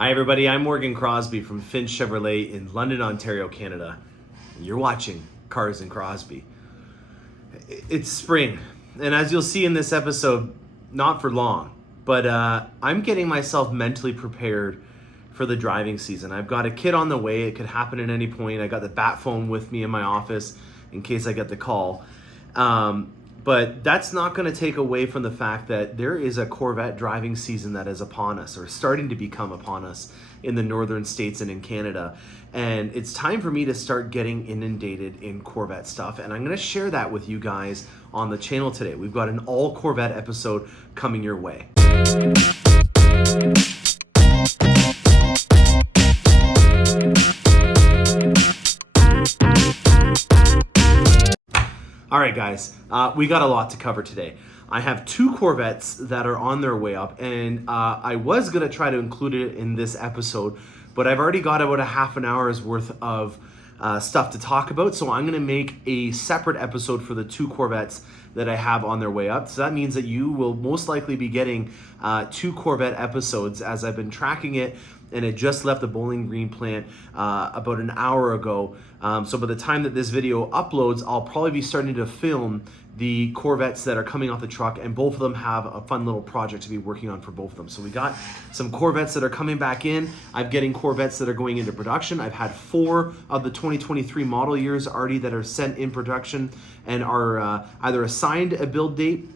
Hi everybody, I'm Morgan Crosbie from Finch Chevrolet in London, Ontario, Canada. You're watching Cars and Crosbie. It's spring, and as you'll see in this episode, not for long, but I'm getting myself mentally prepared for the driving season. I've got a kid on the way. It could happen at any point. I got the bat phone with me in my office in case I get the call. But that's not going to take away from the fact that there is a Corvette driving season that is upon us, or starting to become upon us in the northern states and in Canada. And it's time for me to start getting inundated in Corvette stuff. And I'm going to share that with you guys on the channel today. We've got an all Corvette episode coming your way. All right, guys, we got a lot to cover today. I have two Corvettes that are on their way up, and I was going to try to include it in this episode, but I've already got about a half an hour's worth of stuff to talk about, so I'm going to make a separate episode for the two Corvettes that I have on their way up. So that means that you will most likely be getting two Corvette episodes, as I've been tracking it, and it just left the Bowling Green plant about an hour ago. So by the time that this video uploads, I'll probably be starting to film the Corvettes that are coming off the truck, and both of them have a fun little project to be working on for both of them. So we got some Corvettes that are coming back in. I'm getting Corvettes that are going into production. I've had 4 of the 2023 model years already that are sent in production and are either assigned a build date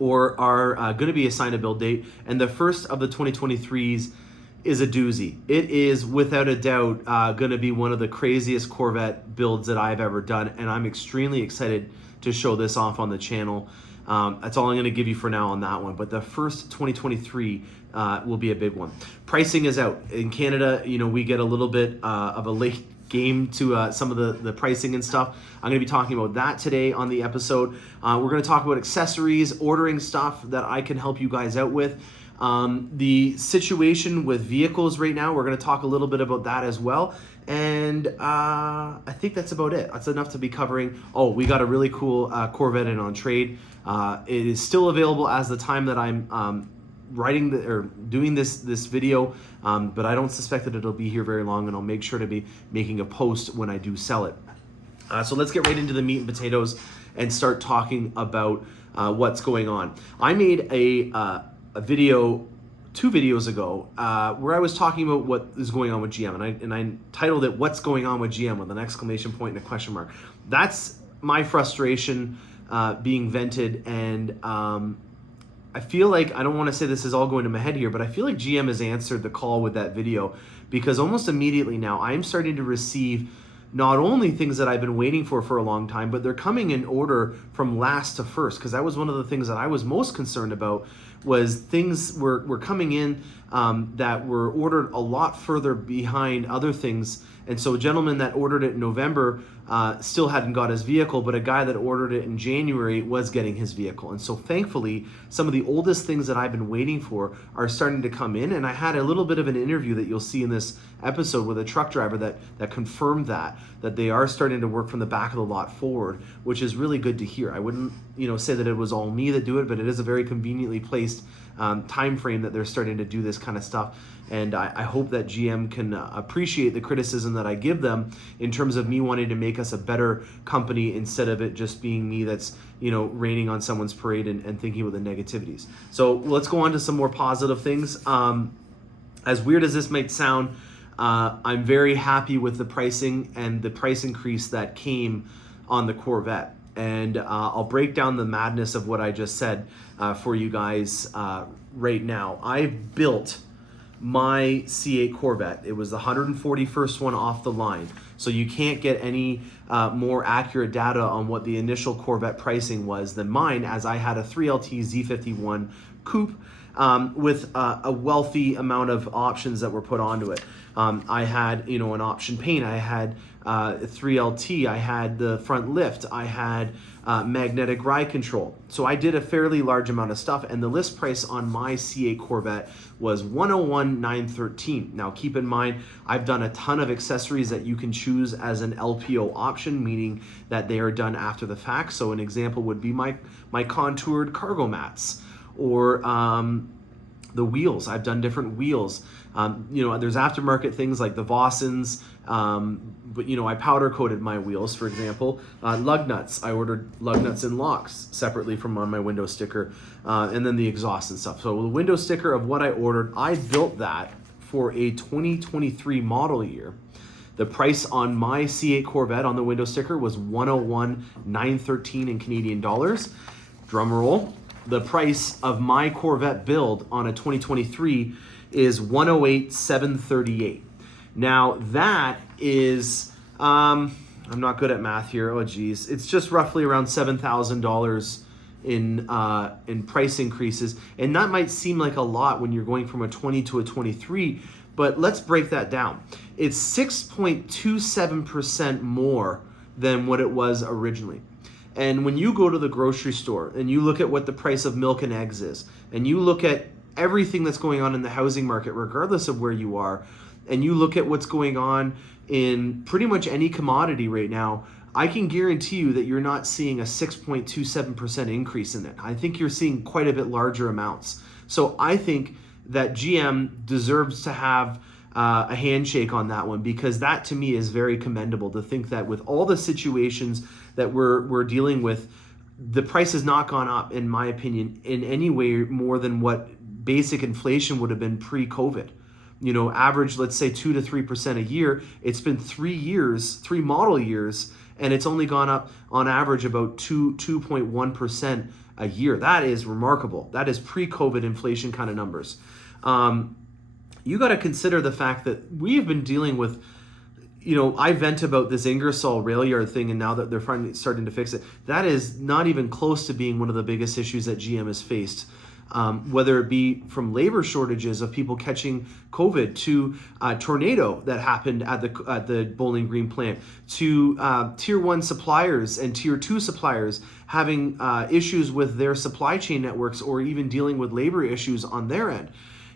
or are going to be assigned a build date. And the first of the 2023s is a doozy. It is without a doubt going to be one of the craziest Corvette builds that I've ever done, and I'm extremely excited to show this off on the channel. That's all I'm going to give you for now on that one, but the first 2023 will be a big one. Pricing is out. In Canada, you know, we get a little bit of a late game to some of the pricing and stuff. I'm going to be talking about that today on the episode. We're going to talk about accessories, ordering stuff that I can help you guys out with. The situation with vehicles right now, we're going to talk a little bit about that as well. And I think that's about it. That's enough to be covering. Oh, we got a really cool Corvette in on trade. It is still available as the time that I'm doing this video, but I don't suspect that it'll be here very long, and I'll make sure to be making a post when I do sell it. So let's get right into the meat and potatoes and start talking about what's going on. I made a video 2 videos ago where I was talking about what is going on with GM, and I titled it "What's Going On with GM" with an exclamation point and a question mark. That's my frustration being vented, and I feel like, I don't want to say this is all going to my head here, but I feel like GM has answered the call with that video, because almost immediately now I'm starting to receive not only things that I've been waiting for a long time, but they're coming in order from last to first, because that was one of the things that I was most concerned about, was things were coming in that were ordered a lot further behind other things. And so a gentleman that ordered it in November still hadn't got his vehicle, but a guy that ordered it in January was getting his vehicle. And so thankfully, some of the oldest things that I've been waiting for are starting to come in. And I had a little bit of an interview that you'll see in this episode with a truck driver that confirmed that they are starting to work from the back of the lot forward, which is really good to hear. I wouldn't say that it was all me that do it, but it is a very conveniently placed time frame that they're starting to do this kind of stuff. And I hope that GM can appreciate the criticism that I give them in terms of me wanting to make us a better company, instead of it just being me that's raining on someone's parade and thinking about the negativities. So let's go on to some more positive things. As weird as this might sound, I'm very happy with the pricing and the price increase that came on the Corvette. And I'll break down the madness of what I just said for you guys right now. I built my C8 Corvette. It was the 141st one off the line. So you can't get any more accurate data on what the initial Corvette pricing was than mine, as I had a 3LT Z51 coupe with a wealthy amount of options that were put onto it. I had, an option paint. I had 3LT. I had the front lift. I had magnetic ride control. So I did a fairly large amount of stuff, and the list price on my C8 Corvette was $101,913. Now keep in mind, I've done a ton of accessories that you can choose as an LPO option, meaning that they are done after the fact. So an example would be my contoured cargo mats, or The wheels, I've done different wheels. There's aftermarket things like the Vossens, but I powder coated my wheels, for example. Lug nuts, I ordered lug nuts and locks separately from on my window sticker, and then the exhaust and stuff. So the window sticker of what I ordered, I built that for a 2023 model year. The price on my C8 Corvette on the window sticker was $101,913 in Canadian dollars. Drum roll. The price of my Corvette build on a 2023 is $108,738. Now that is, I'm not good at math here. Oh geez, it's just roughly around $7,000 in price increases, and that might seem like a lot when you're going from a 20 to a 23. But let's break that down. It's 6.27% more than what it was originally. And when you go to the grocery store and you look at what the price of milk and eggs is, and you look at everything that's going on in the housing market, regardless of where you are, and you look at what's going on in pretty much any commodity right now, I can guarantee you that you're not seeing a 6.27% increase in it. I think you're seeing quite a bit larger amounts. So I think that GM deserves to have a handshake on that one, because that to me is very commendable, to think that with all the situations that we're dealing with, the price has not gone up, in my opinion, in any way more than what basic inflation would have been pre-COVID. Average, let's say 2 to 3% a year. It's been 3 model years, and it's only gone up on average about 2.1% a year. That is remarkable. That is pre-COVID inflation kind of numbers. You got to consider the fact that we've been dealing with, I vent about this Ingersoll rail yard thing, and now that they're finally starting to fix it, that is not even close to being one of the biggest issues that GM has faced. Whether it be from labor shortages of people catching COVID, to a tornado that happened at the Bowling Green plant, to tier 1 suppliers and tier 2 suppliers having issues with their supply chain networks, or even dealing with labor issues on their end.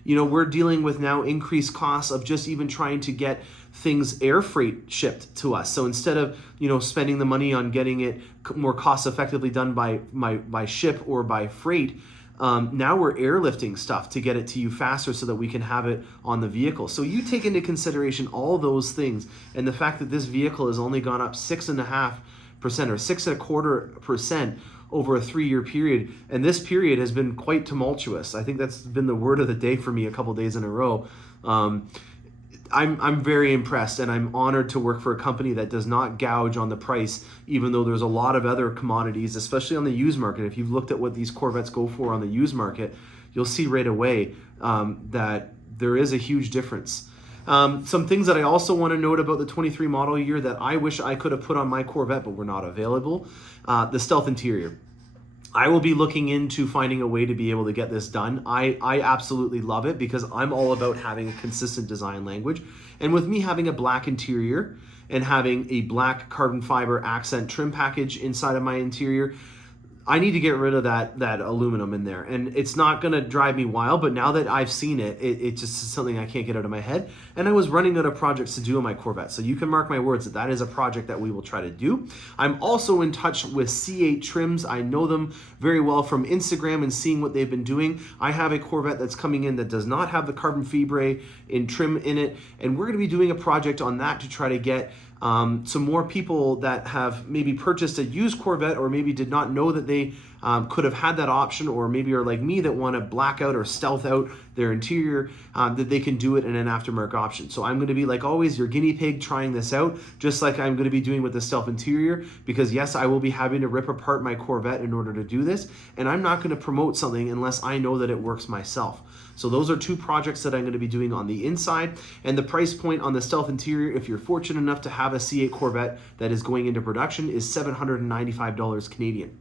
We're dealing with now increased costs of just even trying to get things air freight shipped to us. So instead of, spending the money on getting it more cost effectively done by ship or by freight, now we're airlifting stuff to get it to you faster so that we can have it on the vehicle. So you take into consideration all those things, and the fact that this vehicle has only gone up 6.5% or 6.25% over a 3-year period, and this period has been quite tumultuous. I think that's been the word of the day for me a couple days in a row. I'm very impressed, and I'm honored to work for a company that does not gouge on the price, even though there's a lot of other commodities, especially on the used market. If you've looked at what these Corvettes go for on the used market, you'll see right away that there is a huge difference. Some things that I also want to note about the 23 model year that I wish I could have put on my Corvette but were not available. The stealth interior. I will be looking into finding a way to be able to get this done. I absolutely love it, because I'm all about having a consistent design language. And with me having a black interior and having a black carbon fiber accent trim package inside of my interior, I need to get rid of that aluminum in there. And it's not going to drive me wild, but now that I've seen it, it just is something I can't get out of my head. And I was running out of projects to do on my Corvette. So you can mark my words that is a project that we will try to do. I'm also in touch with C8 Trims. I know them very well from Instagram and seeing what they've been doing. I have a Corvette that's coming in that does not have the carbon fibre in trim in it. And we're going to be doing a project on that to try to get some more people that have maybe purchased a used Corvette, or maybe did not know that they could have had that option, or maybe are like me that want to black out or stealth out their interior, that they can do it in an aftermarket option. So I'm going to be, like always, your guinea pig trying this out, just like I'm going to be doing with the stealth interior, because yes, I will be having to rip apart my Corvette in order to do this, and I'm not going to promote something unless I know that it works myself. So those are 2 projects that I'm going to be doing on the inside. And the price point on the stealth interior, if you're fortunate enough to have a C8 Corvette that is going into production, is $795 Canadian.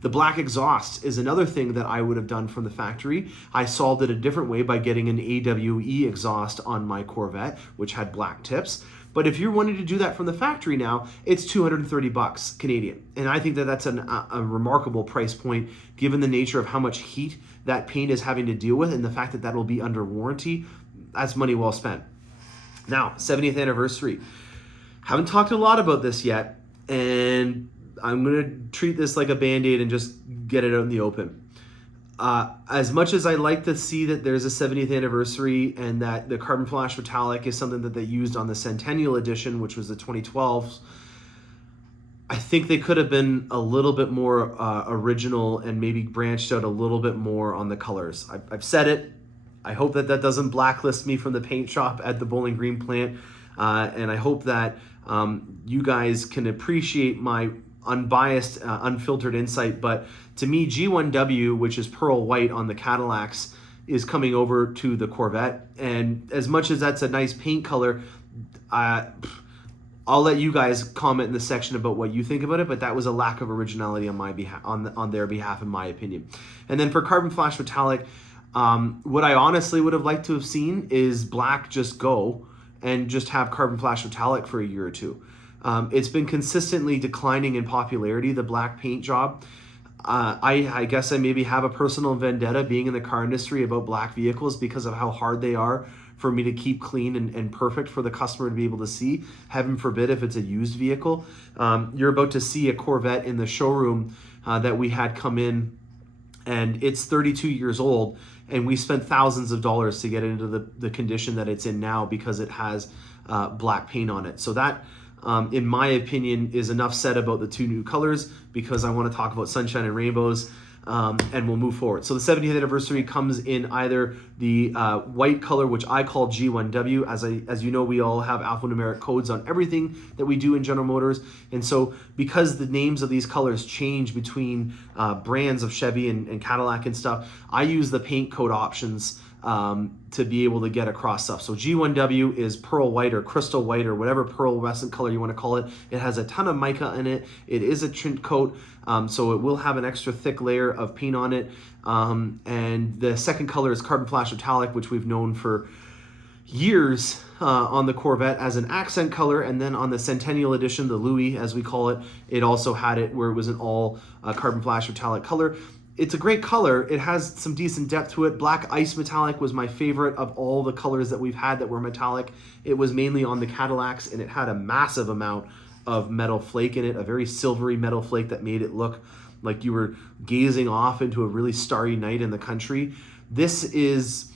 The black exhaust is another thing that I would have done from the factory. I solved it a different way by getting an AWE exhaust on my Corvette, which had black tips. But if you're wanting to do that from the factory now, it's $230 Canadian. And I think that that's a remarkable price point, given the nature of how much heat that paint is having to deal with, and the fact that that will be under warranty. That's money well spent. Now, 70th anniversary. Haven't talked a lot about this yet, and I'm going to treat this like a Band-Aid and just get it out in the open. As much as I like to see that there's a 70th anniversary and that the carbon flash metallic is something that they used on the Centennial Edition, which was the 2012s, I think they could have been a little bit more original and maybe branched out a little bit more on the colors. I've said it. I hope that that doesn't blacklist me from the paint shop at the Bowling Green plant. And I hope that you guys can appreciate my unbiased, unfiltered insight. But to me, G1W, which is pearl white on the Cadillacs, is coming over to the Corvette. And as much as that's a nice paint color, I'll let you guys comment in the section about what you think about it, but that was a lack of originality on my behalf, on their behalf, in my opinion. And then for carbon flash metallic, what I honestly would have liked to have seen is black just go and just have carbon flash metallic for a year or two. It's been consistently declining in popularity, the black paint job. I guess I maybe have a personal vendetta being in the car industry about black vehicles because of how hard they are for me to keep clean and perfect for the customer to be able to see. Heaven forbid if it's a used vehicle. You're about to see a Corvette in the showroom that we had come in, and it's 32 years old, and we spent thousands of dollars to get it into the condition that it's in now because it has black paint on it. So that, in my opinion, is enough said about the two new colors, because I want to talk about sunshine and rainbows, and we'll move forward. So the 70th anniversary comes in either the white color, which I call G1W. As you know, we all have alphanumeric codes on everything that we do in General Motors. And so because the names of these colors change between brands of Chevy and Cadillac and stuff, I use the paint code options to be able to get across stuff. So G1W is pearl white or crystal white or whatever pearlescent color you want to call it. It has a ton of mica in it. It is a tint coat, so it will have an extra thick layer of paint on it. And the second color is carbon flash metallic, which we've known for years on the Corvette as an accent color. And then on the Centennial Edition, the Louis as we call it, it also had it where it was an all carbon flash metallic color. It's a great color. It has some decent depth to it. Black ice metallic was my favorite of all the colors that we've had that were metallic. It was mainly on the Cadillacs, and it had a massive amount of metal flake in it, a very silvery metal flake that made it look like you were gazing off into a really starry night in the country. This is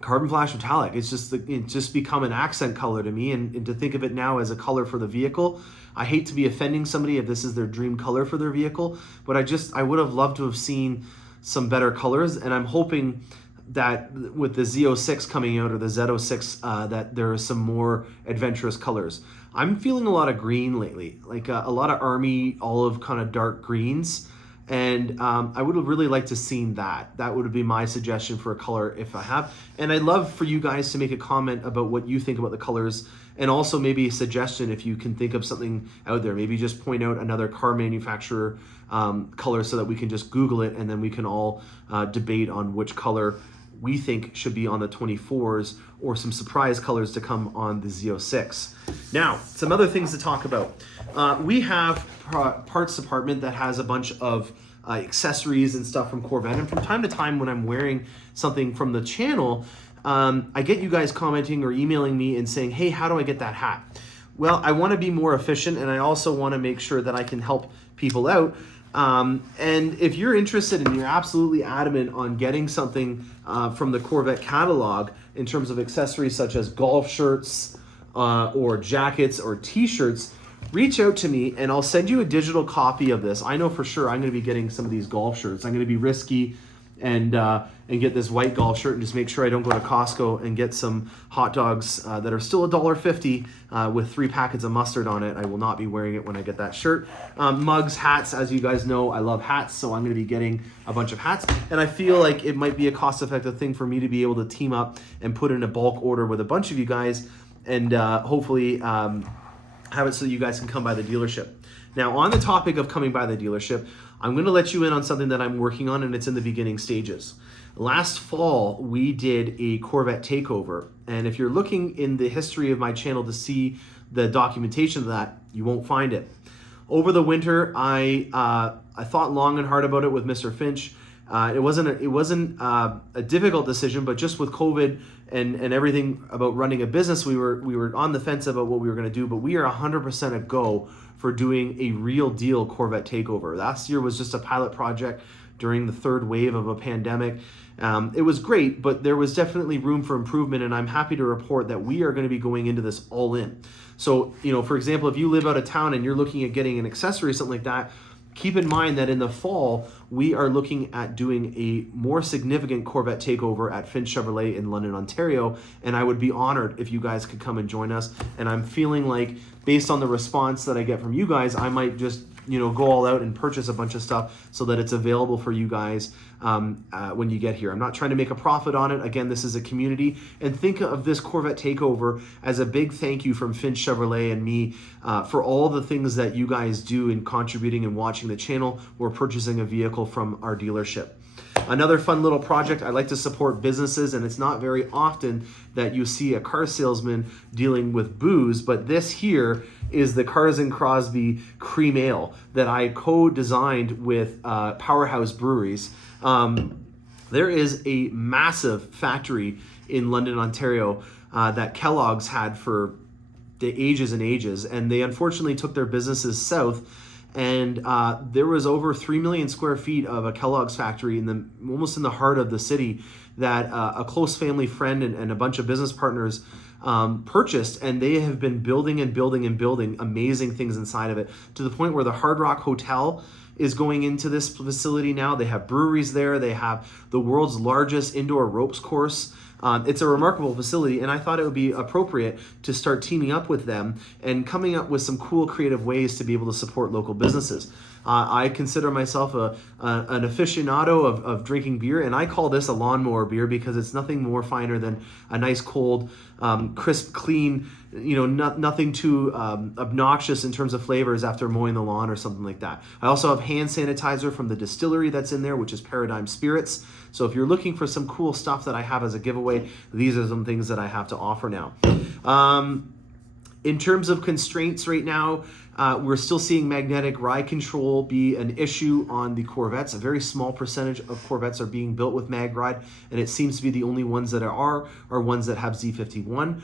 carbon flash metallic. It's just become an accent color to me, and to think of it now as a color for the vehicle. I hate to be offending somebody if this is their dream color for their vehicle, but I would have loved to have seen some better colors, and I'm hoping that with the Z06 coming out or the Z06 that there are some more adventurous colors. I'm feeling a lot of green lately, like a lot of army olive kind of dark greens. And I would have really liked to seen that. That would be my suggestion for a color if I have. And I'd love for you guys to make a comment about what you think about the colors, and also maybe a suggestion if you can think of something out there. Maybe just point out another car manufacturer color so that we can just Google it, and then we can all debate on which color we think should be on the 24s, or some surprise colors to come on the Z06. Now, some other things to talk about. We have parts department that has a bunch of accessories and stuff from Corvette, and from time to time when I'm wearing something from the channel, I get you guys commenting or emailing me and saying, hey, how do I get that hat? Well, I want to be more efficient, and I also want to make sure that I can help people out. And if you're interested and you're absolutely adamant on getting something from the Corvette catalog in terms of accessories such as golf shirts or jackets or t-shirts, reach out to me and I'll send you a digital copy of this. I know for sure I'm going to be getting some of these golf shirts. I'm going to be risky and get this white golf shirt and just make sure I don't go to Costco and get some hot dogs that are still $1.50 with 3 packets of mustard on it. I will not be wearing it when I get that shirt. Mugs, hats, as you guys know, I love hats, so I'm going to be getting a bunch of hats. And I feel like it might be a cost-effective thing for me to be able to team up and put in a bulk order with a bunch of you guys, and hopefully have it so you guys can come by the dealership. Now, on the topic of coming by the dealership, I'm going to let you in on something that I'm working on, and it's in the beginning stages. Last fall, we did a Corvette takeover, and if you're looking in the history of my channel to see the documentation of that, you won't find it. Over the winter, I thought long and hard about it with Mr. Finch. It wasn't a difficult decision, but just with COVID and everything about running a business, we were on the fence about what we were going to do. But we are 100% a go for doing a real deal Corvette takeover. Last year was just a pilot project during the third wave of a pandemic. It was great, but there was definitely room for improvement, and I'm happy to report that we are going to be going into this all in. So, for example, if you live out of town and you're looking at getting an accessory or something like that, keep in mind that in the fall, we are looking at doing a more significant Corvette takeover at Finch Chevrolet in London, Ontario, and I would be honored if you guys could come and join us. And I'm feeling like, based on the response that I get from you guys, I might just go all out and purchase a bunch of stuff so that it's available for you guys when you get here. I'm not trying to make a profit on it. Again, this is a community, and think of this Corvette takeover as a big thank you from Finch Chevrolet and me for all the things that you guys do in contributing and watching the channel or purchasing a vehicle from our dealership. Another fun little project, I like to support businesses, and it's not very often that you see a car salesman dealing with booze, but this here is the Cars and Crosbie Cream Ale that I co-designed with Powerhouse Breweries. There is a massive factory in London, Ontario that Kellogg's had for the ages and ages, and they unfortunately took their businesses south. And there was over 3 million square feet of a Kellogg's factory almost in the heart of the city that a close family friend and a bunch of business partners purchased, and they have been building and building and building amazing things inside of it, to the point where the Hard Rock Hotel is going into this facility now. They have breweries there. They have the world's largest indoor ropes course. It's a remarkable facility, and I thought it would be appropriate to start teaming up with them and coming up with some cool, creative ways to be able to support local businesses. I consider myself an aficionado of drinking beer, and I call this a lawnmower beer because it's nothing more finer than a nice, cold, crisp, clean, nothing too obnoxious in terms of flavors after mowing the lawn or something like that. I also have hand sanitizer from the distillery that's in there, which is Paradigm Spirits. So if you're looking for some cool stuff that I have as a giveaway, these are some things that I have to offer now. In terms of constraints right now, we're still seeing magnetic ride control be an issue on the Corvettes. A very small percentage of Corvettes are being built with mag ride, and it seems to be the only ones that are ones that have Z51.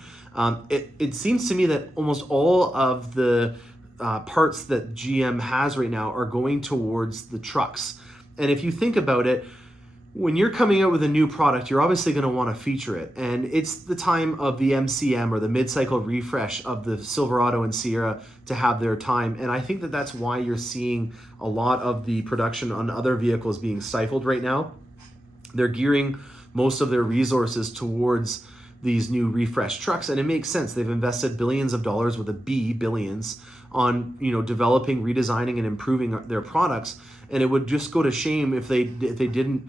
It seems to me that almost all of the parts that GM has right now are going towards the trucks. And if you think about it, when you're coming out with a new product, you're obviously going to want to feature it. And it's the time of the MCM, or the mid-cycle refresh of the Silverado and Sierra, to have their time. And I think that that's why you're seeing a lot of the production on other vehicles being stifled right now. They're gearing most of their resources towards these new refresh trucks, and it makes sense. They've invested billions of dollars, with a B, billions, on developing, redesigning, and improving their products. And it would just go to shame if they didn't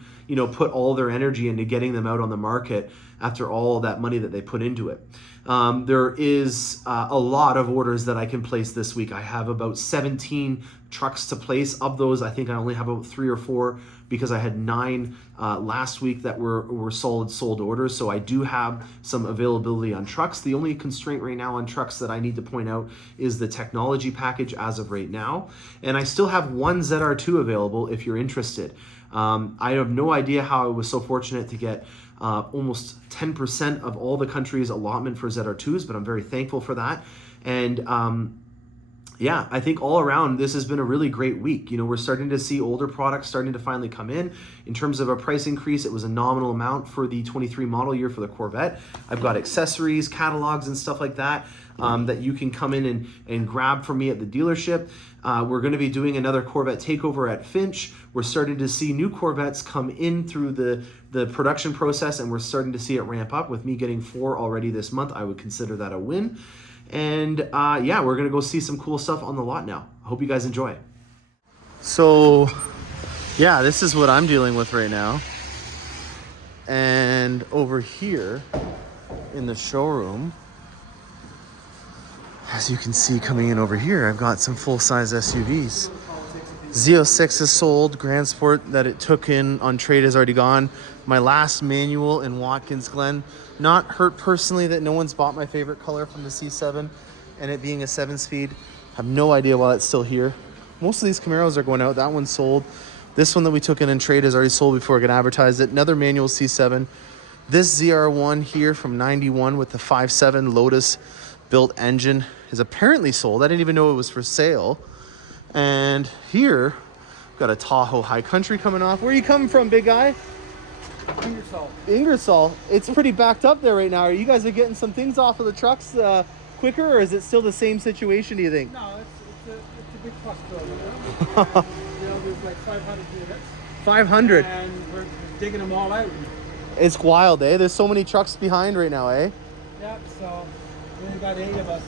put all their energy into getting them out on the market after all that money that they put into it. There is a lot of orders that I can place this week. I have about 17 trucks to place. Of those, I think I only have about 3 or 4 because I had 9 last week that were solid sold orders. So I do have some availability on trucks. The only constraint right now on trucks that I need to point out is the technology package as of right now. And I still have one ZR2 available if you're interested. I have no idea how I was so fortunate to get almost 10% of all the country's allotment for ZR2s, but I'm very thankful for that. And I think all around this has been a really great week. We're starting to see older products starting to finally come in. In terms of a price increase, it was a nominal amount for the 23 model year for the Corvette. I've got accessories, catalogs, and stuff like that that you can come in and grab from me at the dealership. We're going to be doing another Corvette takeover at Finch. We're starting to see new Corvettes come in through the production process, and we're starting to see it ramp up. With me getting 4 already this month, I would consider that a win. And we're going to go see some cool stuff on the lot now. I hope you guys enjoy. So, this is what I'm dealing with right now. And over here in the showroom, as you can see coming in over here, I've got some full-size SUVs. Z06 is sold. Grand Sport that it took in on trade is already gone. My last manual in Watkins Glen. Not hurt personally that no one's bought my favorite color from the C7, and it being a 7-speed. Have no idea why it's still here. Most of these Camaros are going out. That one's sold. This one that we took in trade is already sold before I can advertise it. Another manual C7. This ZR1 here from 91 with the 5.7 Lotus built engine is apparently sold. I didn't even know it was for sale. And here, Got a Tahoe High Country coming off. Where are you coming from, big guy? Ingersoll. Ingersoll. It's pretty backed up there right now. Are you guys getting some things off of the trucks quicker, or is it still the same situation, do you think? No, it's a big truck builder. There's like 500 units. 500. And we're digging them all out. It's wild, eh? There's so many trucks behind right now, eh? Yeah, so we only got 8 of us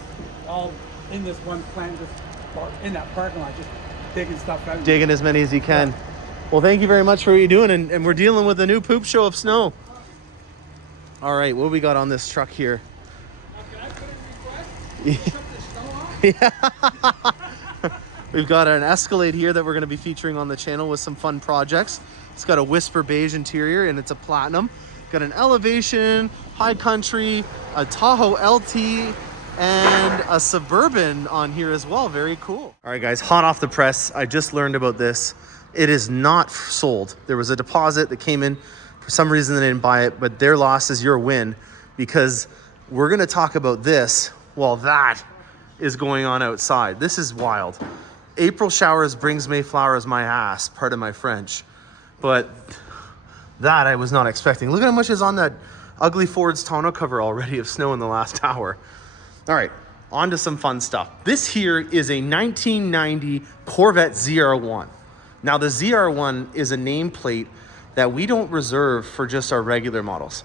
all in this one plant, in that parking lot, just digging stuff out. Digging as many as you can. Yeah. Well, thank you very much for what you're doing, and we're dealing with a new poop show of snow. All right, what do we got on this truck here? Can I put in a request? Shut the snow off? Yeah. We've got an Escalade here that we're going to be featuring on the channel with some fun projects. It's got a Whisper beige interior, and it's a platinum. Got an Elevation, High Country, a Tahoe LT, and a Suburban on here as well. Very cool. All right, guys, hot off the press. I just learned about this. It is not sold. There was a deposit that came in. For some reason, they didn't buy it, but their loss is your win, because we're going to talk about this while that is going on outside. This is wild. April showers brings May flowers my ass, pardon my French. But that I was not expecting. Look at how much is on that ugly Ford's tonneau cover already of snow in the last hour. All right, on to some fun stuff. This here is a 1990 Corvette ZR1. Now the ZR1 is a nameplate that we don't reserve for just our regular models.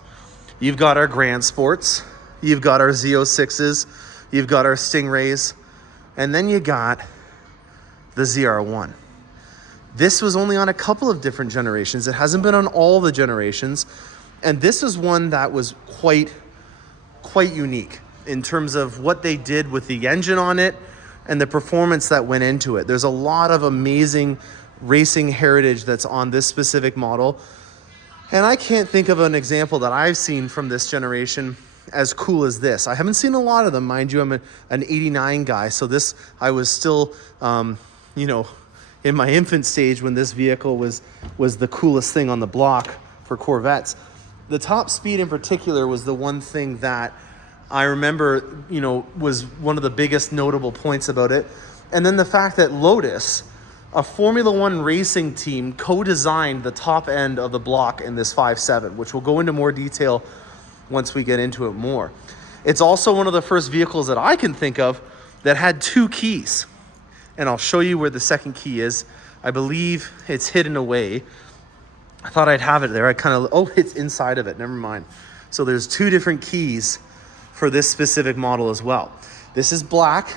You've got our Grand Sports, you've got our Z06s, you've got our Stingrays, and then you got the ZR1. This was only on a couple of different generations. It hasn't been on all the generations. And this is one that was quite unique in terms of what they did with the engine on it and the performance that went into it. There's a lot of amazing racing heritage that's on this specific model. And I can't think of an example that I've seen from this generation as cool as this. I haven't seen a lot of them, mind you. I'm an 89 guy, so this, I was still, in my infant stage when this vehicle was the coolest thing on the block for Corvettes. The top speed in particular was the one thing that I remember, was one of the biggest notable points about it. And then the fact that Lotus, a Formula One racing team, co-designed the top end of the block in this 5.7, which we'll go into more detail once we get into it more. It's also one of the first vehicles that I can think of that had 2 keys. And I'll show you where the second key is. I believe it's hidden away. I thought I'd have it there. It's inside of it. Never mind. So there's 2 different keys for this specific model as well. This is black.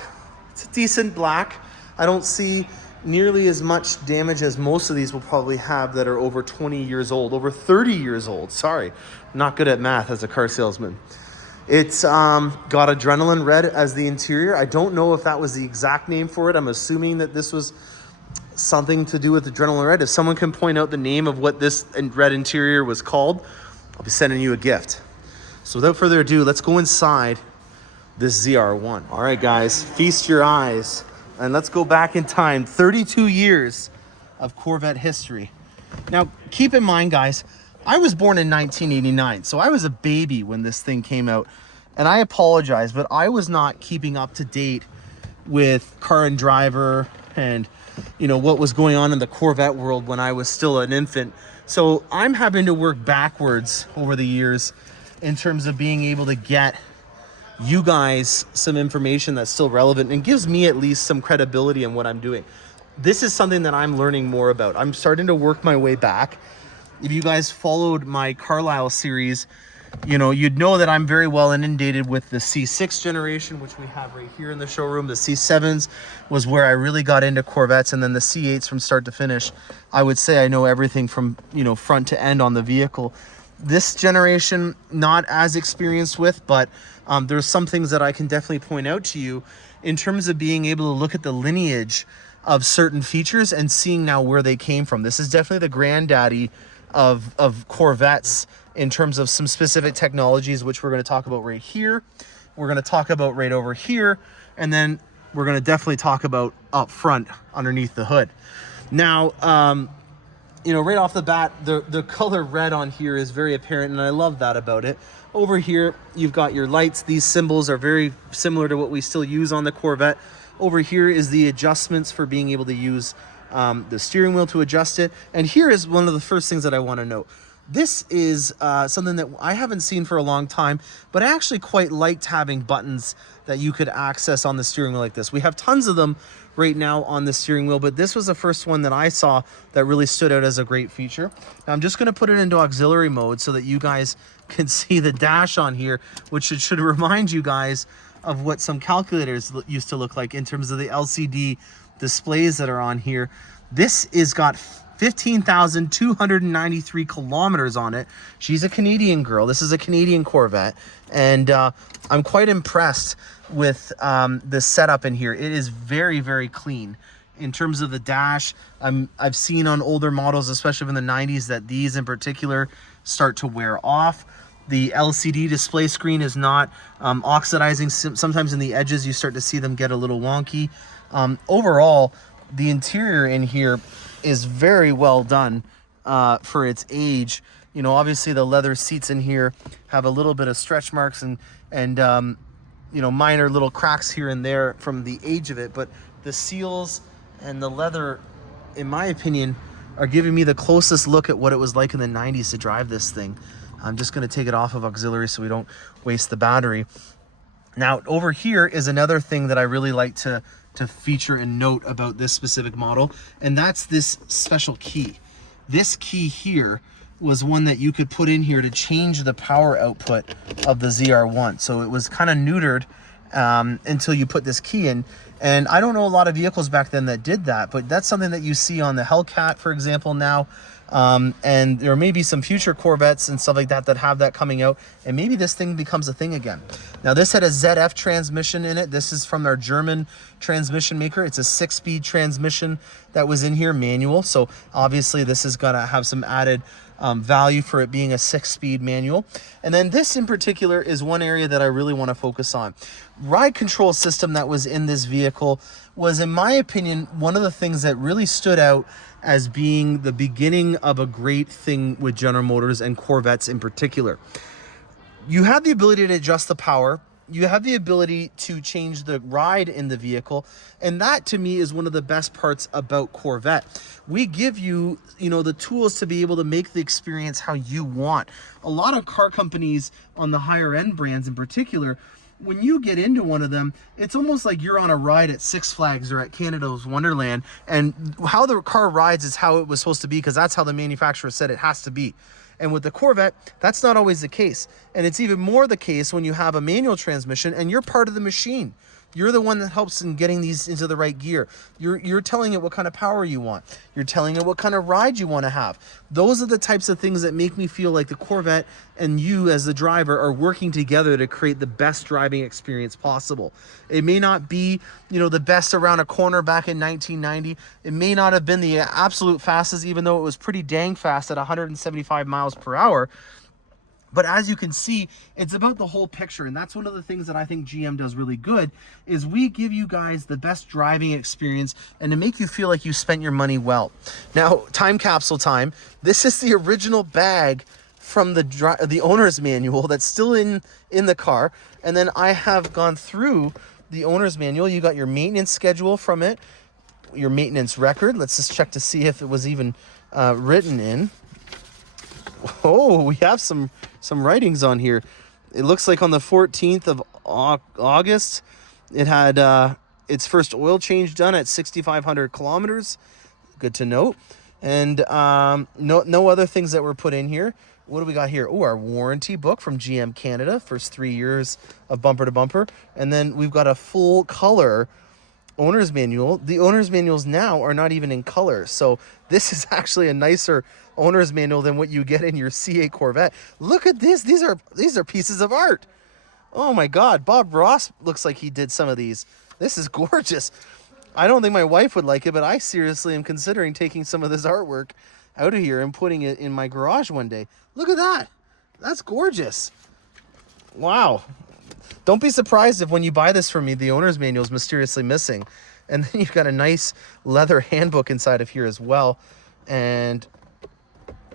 It's a decent black. I don't see nearly as much damage as most of these will probably have that are over 20 years old, over 30 years old. Sorry, not good at math as a car salesman. It's got Adrenaline Red as the interior. I don't know if that was the exact name for it. I'm assuming that this was something to do with Adrenaline Red. If someone can point out the name of what this red interior was called, I'll be sending you a gift. So without further ado, let's go inside this ZR1. All right, guys, feast your eyes. And let's go back in time, 32 years of Corvette history. Now, keep in mind, guys, I was born in 1989, so I was a baby when this thing came out. And I apologize, but I was not keeping up to date with Car and Driver and, what was going on in the Corvette world when I was still an infant. So I'm having to work backwards over the years in terms of being able to get you guys some information that's still relevant and gives me at least some credibility in what I'm doing. This is something that I'm learning more about. I'm starting to work my way back. If you guys followed my Carlisle series, you'd know that I'm very well inundated with the C6 generation, which we have right here in the showroom. The C7s was where I really got into Corvettes, and then the C8s from start to finish. I would say I know everything from, front to end on the vehicle. This generation, not as experienced with, but there's some things that I can definitely point out to you in terms of being able to look at the lineage of certain features and seeing now where they came from. This is definitely the granddaddy of Corvettes in terms of some specific technologies, which we're going to talk about right here. We're going to talk about right over here. And then we're going to definitely talk about up front underneath the hood. Now, right off the bat, the color red on here is very apparent, and I love that about it. Over here, you've got your lights. These symbols are very similar to what we still use on the Corvette. Over here is the adjustments for being able to use the steering wheel to adjust it. And here is one of the first things that I want to note. This is something that I haven't seen for a long time, but I actually quite liked having buttons that you could access on the steering wheel like this. We have tons of them right now on the steering wheel, but this was the first one that I saw that really stood out as a great feature. Now I'm just going to put it into auxiliary mode so that you guys can see the dash on here, which should remind you guys of what some calculators used to look like in terms of the LCD displays that are on here. This is got 15,293 kilometers on it. She's a Canadian girl. This is a Canadian Corvette, and I'm quite impressed with the setup in here. It is very, very clean. In terms of the dash, I've seen on older models, especially in the 90s, that these in particular start to wear off. The LCD display screen is not oxidizing. Sometimes in the edges, you start to see them get a little wonky. Overall, the interior in here is very well done for its age. You know, obviously the leather seats in here have a little bit of stretch marks and you know, minor little cracks here and there from the age of it, but the seals and the leather, in my opinion, are giving me the closest look at what it was like in the 90s to drive this thing. I'm just going to take it off of auxiliary so we don't waste the battery. Now over here is another thing that I really like to feature and note about this specific model, and that's this special key. This key here was one that you could put in here to change the power output of the ZR1. So it was kind of neutered until you put this key in. And I don't know a lot of vehicles back then that did that, but that's something that you see on the Hellcat, for example, now. And there may be some future Corvettes and stuff like that that have that coming out, and maybe this thing becomes a thing again. Now this had a ZF transmission in it. This is from their German transmission maker. It's a 6-speed transmission that was in here, manual. So obviously this is gonna have some added value for it being a 6-speed manual. And then this in particular is one area that I really want to focus on. Ride control system that was in this vehicle was, in my opinion, one of the things that really stood out as being the beginning of a great thing with General Motors and Corvettes in particular. You have the ability to adjust the power. You have the ability to change the ride in the vehicle. And that to me is one of the best parts about Corvette. We give you, the tools to be able to make the experience how you want. A lot of car companies on the higher end brands in particular, when you get into one of them, it's almost like you're on a ride at Six Flags or at Canada's Wonderland, and how the car rides is how it was supposed to be, because that's how the manufacturer said it has to be. And with the Corvette, that's not always the case. And it's even more the case when you have a manual transmission and you're part of the machine. You're the one that helps in getting these into the right gear. You're telling it what kind of power you want. You're telling it what kind of ride you want to have. Those are the types of things that make me feel like the Corvette and you as the driver are working together to create the best driving experience possible. It may not be, the best around a corner back in 1990. It may not have been the absolute fastest, even though it was pretty dang fast at 175 miles per hour. But as you can see, it's about the whole picture. And that's one of the things that I think GM does really good, is we give you guys the best driving experience and to make you feel like you spent your money well. Now, time capsule time. This is the original bag from the owner's manual that's still in the car. And then I have gone through the owner's manual. You got your maintenance schedule from it, your maintenance record. Let's just check to see if it was even written in. Oh, we have some writings on here. It looks like on the 14th of August, it had its first oil change done at 6,500 kilometers. Good to note. And no other things that were put in here. What do we got here? Oh, our warranty book from GM Canada, first 3 years of bumper to bumper. And then we've got a full color owner's manual. The owner's manuals now are not even in color. So this is actually a nicer owner's manual than what you get in your C8 Corvette. Look at this. These are pieces of art. Oh my God. Bob Ross looks like he did some of these. This is gorgeous. I don't think my wife would like it, but I seriously am considering taking some of this artwork out of here and putting it in my garage one day. Look at that. That's gorgeous. Wow. Don't be surprised if when you buy this from me, the owner's manual is mysteriously missing. And then you've got a nice leather handbook inside of here as well. And,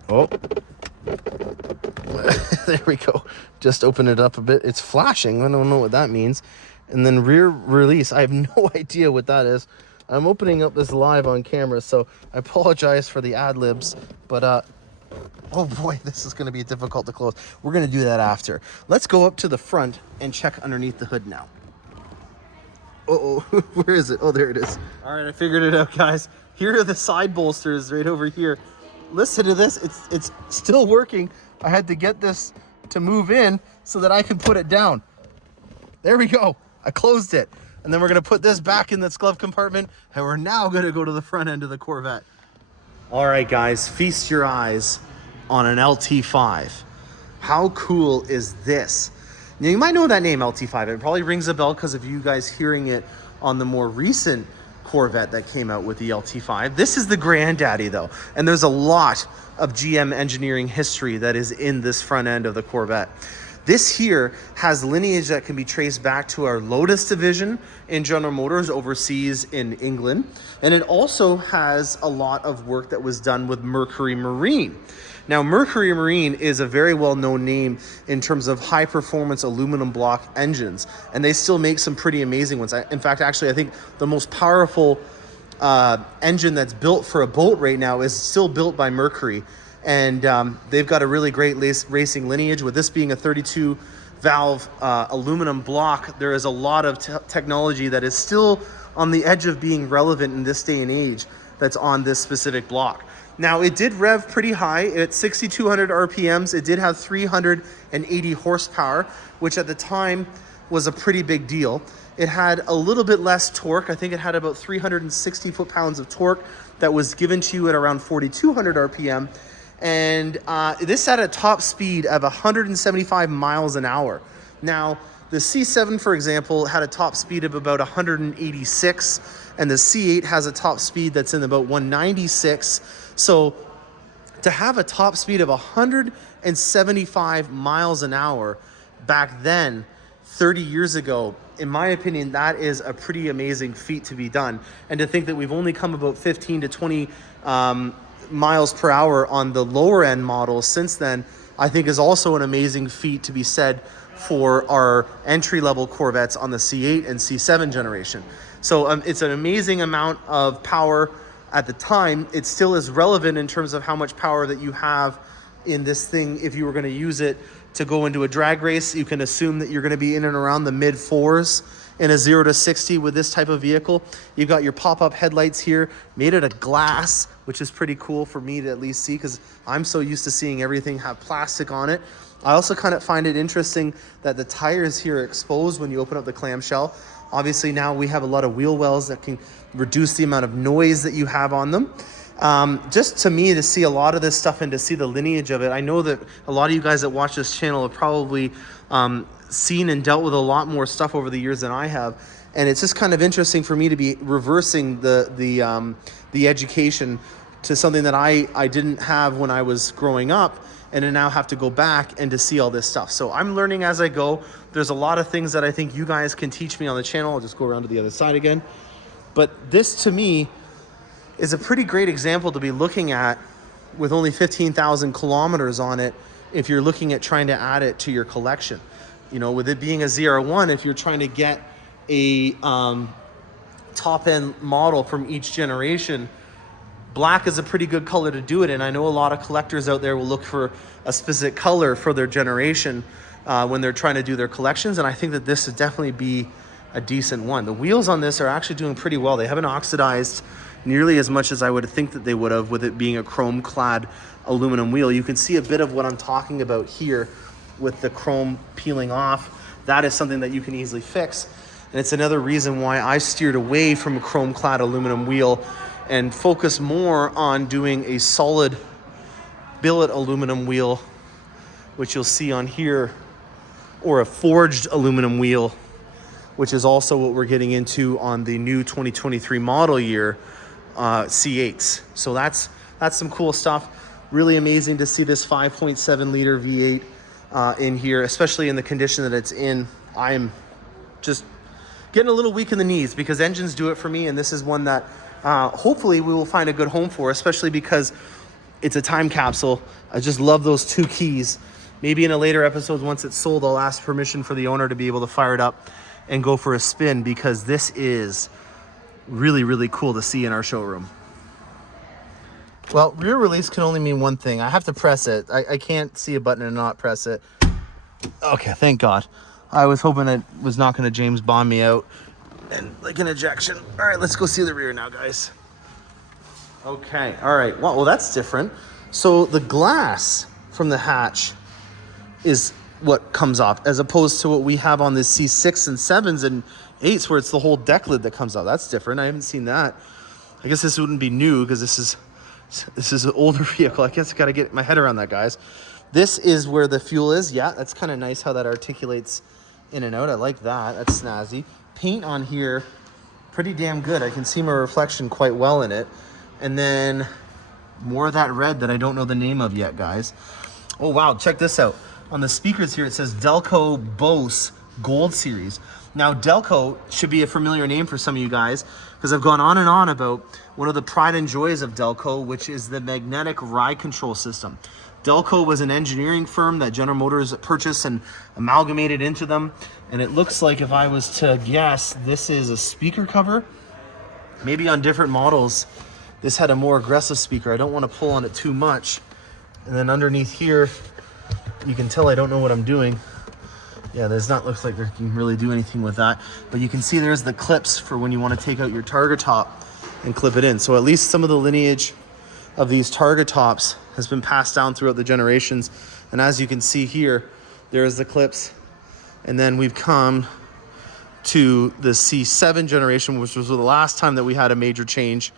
oh, there we go. Just open it up a bit. It's flashing. I don't know what that means. And then rear release. I have no idea what that is. I'm opening up this live on camera, so I apologize for the ad-libs, but oh boy, this is going to be difficult to close. We're going to do that after. Let's go up to the front and check underneath the hood now. Uh-oh, where is it? Oh, there it is. All right, I figured it out, guys. Here are the side bolsters right over here. Listen to this. It's still working. I had to get this to move in so that I can put it down. There we go. I closed it. And then we're going to put this back in this glove compartment, and we're now going to go to the front end of the Corvette. All right, guys, feast your eyes on an LT5. How cool is this? Now, you might know that name, LT5. It probably rings a bell because of you guys hearing it on the more recent Corvette that came out with the LT5. This is the granddaddy, though, and there's a lot of GM engineering history that is in this front end of the Corvette. This here has lineage that can be traced back to our Lotus division in General Motors overseas in England. And it also has a lot of work that was done with Mercury Marine. Now, Mercury Marine is a very well-known name in terms of high-performance aluminum block engines. And they still make some pretty amazing ones. In fact, actually, I think the most powerful engine that's built for a boat right now is still built by Mercury. And they've got a really great racing lineage. With this being a 32 valve aluminum block, there is a lot of technology that is still on the edge of being relevant in this day and age that's on this specific block. Now, it did rev pretty high at 6,200 RPMs. It did have 380 horsepower, which at the time was a pretty big deal. It had a little bit less torque. I think it had about 360 foot-pounds of torque that was given to you at around 4,200 RPM. And this had a top speed of 175 miles an hour. Now, the C7, for example, had a top speed of about 186, and the C8 has a top speed that's in about 196. So to have a top speed of 175 miles an hour back then, 30 years ago, in my opinion, that is a pretty amazing feat to be done. And to think that we've only come about 15 to 20 miles per hour on the lower end models since then, I think is also an amazing feat to be said for our entry level Corvettes on the C8 and C7 generation. So it's an amazing amount of power at the time. It still is relevant in terms of how much power that you have in this thing. If you were going to use it to go into a drag race, you can assume that you're going to be in and around the mid fours in a 0 to 60 with this type of vehicle. You've got your pop-up headlights here, made out of glass, which is pretty cool for me to at least see because I'm so used to seeing everything have plastic on it. I also kind of find it interesting that the tires here are exposed when you open up the clamshell. Obviously now we have a lot of wheel wells that can reduce the amount of noise that you have on them. Just to me, to see a lot of this stuff and to see the lineage of it, I know that a lot of you guys that watch this channel have probably seen and dealt with a lot more stuff over the years than I have, and it's just kind of interesting for me to be reversing the education to something that I didn't have when I was growing up, and to now have to go back and to see all this stuff. So I'm learning as I go. There's a lot of things that I think you guys can teach me on the channel. I'll just go around to the other side again. But this to me is a pretty great example to be looking at with only 15,000 kilometers on it if you're looking at trying to add it to your collection. You know, with it being a ZR1, if you're trying to get a top-end model from each generation, black is a pretty good color to do it in. I know a lot of collectors out there will look for a specific color for their generation when they're trying to do their collections, and I think that this would definitely be a decent one. The wheels on this are actually doing pretty well. They haven't oxidized nearly as much as I would think that they would have with it being a chrome-clad aluminum wheel. You can see a bit of what I'm talking about here with the chrome peeling off. That is something that you can easily fix, and it's another reason why I steered away from a chrome-clad aluminum wheel and focus more on doing a solid billet aluminum wheel, which you'll see on here, or a forged aluminum wheel, which is also what we're getting into on the new 2023 model year C8s. So that's some cool stuff. Really amazing to see this 5.7 liter V8 in here, especially in the condition that it's in. I'm just getting a little weak in the knees because engines do it for me, and this is one that hopefully we will find a good home for, especially because it's a time capsule. I just love those two keys. Maybe in a later episode, once it's sold, I'll ask permission for the owner to be able to fire it up and go for a spin, because this is really, really cool to see in our showroom. Well, rear release can only mean one thing. I have to press it. I can't see a button and not press it. Okay, thank God. I was hoping it was not going to James Bond me out and like an ejection. All right, let's go see the rear now, guys. Okay, all right. Well, that's different. So the glass from the hatch is what comes off, as opposed to what we have on this C6 and 7s and 8s where it's the whole deck lid that comes out. That's different. I haven't seen that. I guess this wouldn't be new because this is an older vehicle. I guess I got to get my head around that, guys. This is where the fuel is. Yeah, that's kind of nice how that articulates in and out. I like that. That's snazzy. Paint on here, pretty damn good. I can see my reflection quite well in it. And then more of that red that I don't know the name of yet, guys. Oh, wow. Check this out. On the speakers here, it says Delco Bose Gold Series. Now, Delco should be a familiar name for some of you guys because I've gone on and on about one of the pride and joys of Delco, which is the magnetic ride control system. Delco was an engineering firm that General Motors purchased and amalgamated into them. And it looks like, if I was to guess, this is a speaker cover. Maybe on different models, this had a more aggressive speaker. I don't want to pull on it too much. And then underneath here, you can tell I don't know what I'm doing. Yeah, there's not looks like they can really do anything with that. But you can see there's the clips for when you want to take out your Targa top and clip it in. So at least some of the lineage of these Targa tops has been passed down throughout the generations. And as you can see here, there's the clips. And then we've come to the C7 generation, which was the last time that we had a major change.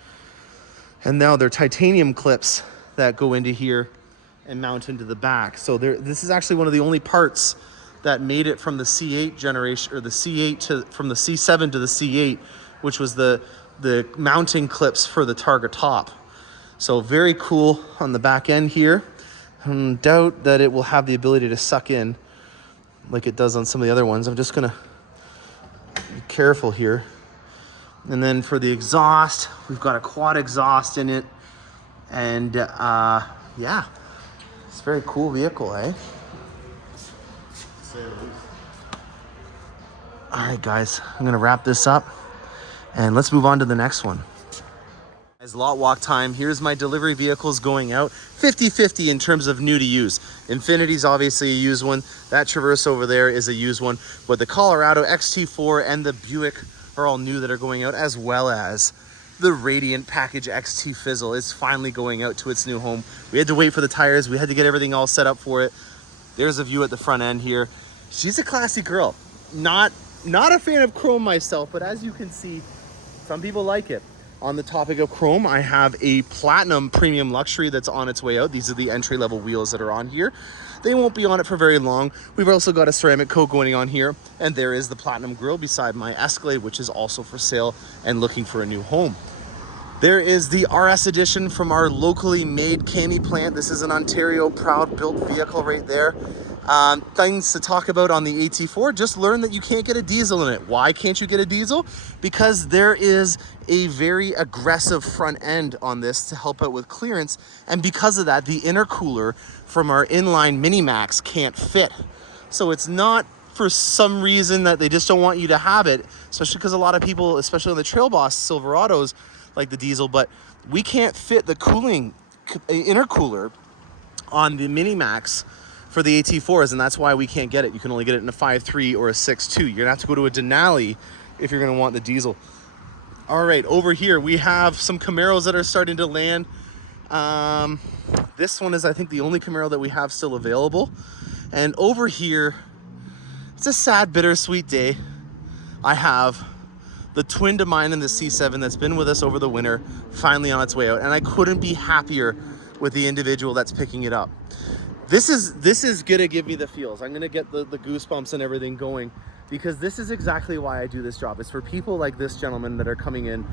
And now they're titanium clips that go into here and mount into the back. So this is actually one of the only parts that made it from the C8 generation, or the C8 from the C7 to the C8, which was the mounting clips for the Targa top. So very cool on the back end here. I doubt that it will have the ability to suck in like it does on some of the other ones. I'm just gonna be careful here. And then for the exhaust, we've got a quad exhaust in it. And yeah, it's a very cool vehicle, eh? All right, guys, I'm gonna wrap this up and let's move on to the next one. As lot walk time, here's my delivery vehicles going out 50-50 in terms of new to use. Infinity's obviously a used one. That Traverse over there is a used one, but the Colorado XT4 and the Buick are all new that are going out, as well as the Radiant Package XT Fizzle is finally going out to its new home. We had to wait for the tires. We had to get everything all set up for it. There's a view at the front end here. She's a classy girl. Not a fan of chrome myself, but as you can see, some people like it. On the topic of chrome, I have a Platinum Premium Luxury that's on its way out. These are the entry-level wheels that are on here. They won't be on it for very long. We've also got a ceramic coat going on here, and there is the Platinum grille beside my Escalade, which is also for sale and looking for a new home. There is the RS edition from our locally made Cami plant. This is an Ontario proud built vehicle right there. Things to talk about on the AT4, just learn that you can't get a diesel in it. Why can't you get a diesel? Because there is a very aggressive front end on this to help out with clearance. And because of that, the intercooler from our inline Mini-Max can't fit. So it's not for some reason that they just don't want you to have it, especially because a lot of people, especially on the Trail Boss Silverados, like the diesel, but we can't fit the cooling intercooler on the Mini-Max for the AT4s, and that's why we can't get it. You can only get it in a 5.3 or a 6.2. You're gonna have to go to a Denali if you're gonna want the diesel. All right, over here we have some Camaros that are starting to land. This one is, I think, the only Camaro that we have still available. And over here, it's a sad, bittersweet day. I have the twin to mine in the C7 that's been with us over the winter, finally on its way out, and I couldn't be happier with the individual that's picking it up. This is gonna give me the feels. I'm gonna get the goosebumps and everything going, because this is exactly why I do this job. It's for people like this gentleman that are coming in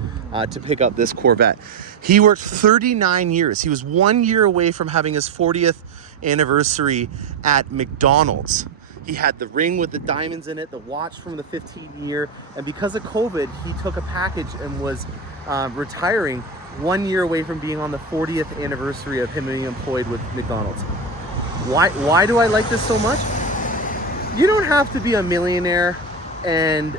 to pick up this Corvette. He worked 39 years. He was 1 year away from having his 40th anniversary at McDonald's. He had the ring with the diamonds in it, the watch from the 15 year, and because of COVID, he took a package and was retiring 1 year away from being on the 40th anniversary of him being employed with McDonald's. Why do I like this so much? You don't have to be a millionaire and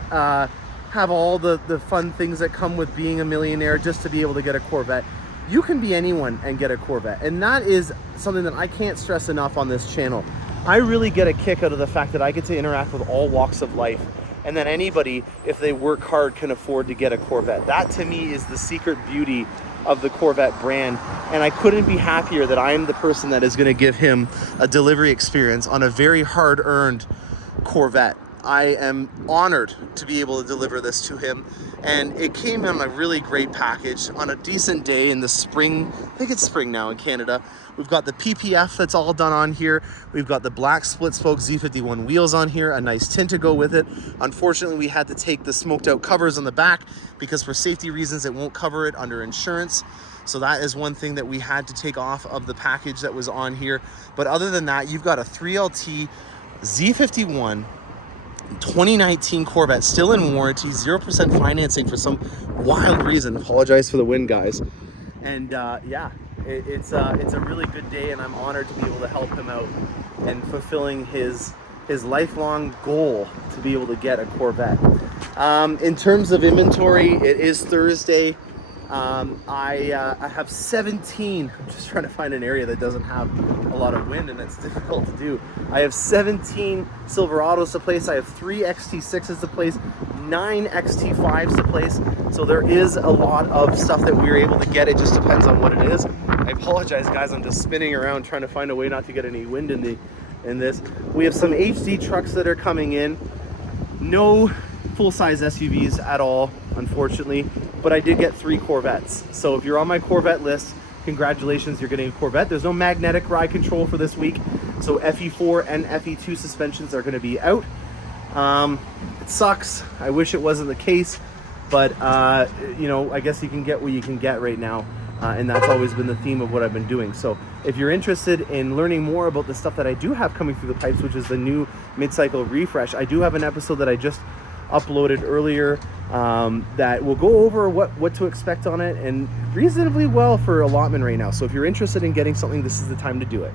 have all the fun things that come with being a millionaire just to be able to get a Corvette. You can be anyone and get a Corvette. And that is something that I can't stress enough on this channel. I really get a kick out of the fact that I get to interact with all walks of life, and that anybody, if they work hard, can afford to get a Corvette. That to me is the secret beauty of the Corvette brand, and I couldn't be happier that I am the person that is going to give him a delivery experience on a very hard-earned Corvette. I am honored to be able to deliver this to him, and it came in a really great package on a decent day in the spring. I think it's spring now in Canada. We've got the PPF that's all done on here. We've got the black split spoke Z51 wheels on here, a nice tint to go with it. Unfortunately, we had to take the smoked out covers on the back because for safety reasons, it won't cover it under insurance. So that is one thing that we had to take off of the package that was on here. But other than that, you've got a 3LT Z51 2019 Corvette, still in warranty, 0% financing for some wild reason. Apologize for the wind, guys. And yeah, it's a really good day, and I'm honored to be able to help him out and fulfilling his lifelong goal to be able to get a Corvette. In terms of inventory, it is Thursday. I have 17. I'm just trying to find an area that doesn't have a lot of wind, and it's difficult to do. I have 17 Silverados to place. I have 3 XT6s to place, 9 XT5s to place. So there is a lot of stuff that we were able to get. It just depends on what it is. I apologize, guys. I'm just spinning around trying to find a way not to get any wind in this. We have some HD trucks that are coming in. No full-size SUVs at all, unfortunately, but I did get 3 Corvettes. So if you're on my Corvette list, congratulations, you're getting a Corvette. There's no magnetic ride control for this week, so FE4 and FE2 suspensions are going to be out. It sucks. I wish it wasn't the case, but you know, I guess you can get what you can get right now, and that's always been the theme of what I've been doing. So if you're interested in learning more about the stuff that I do have coming through the pipes, which is the new mid-cycle refresh, I do have an episode that I just uploaded earlier that will go over what to expect on it, and reasonably well for allotment right now. So if you're interested in getting something, this is the time to do it.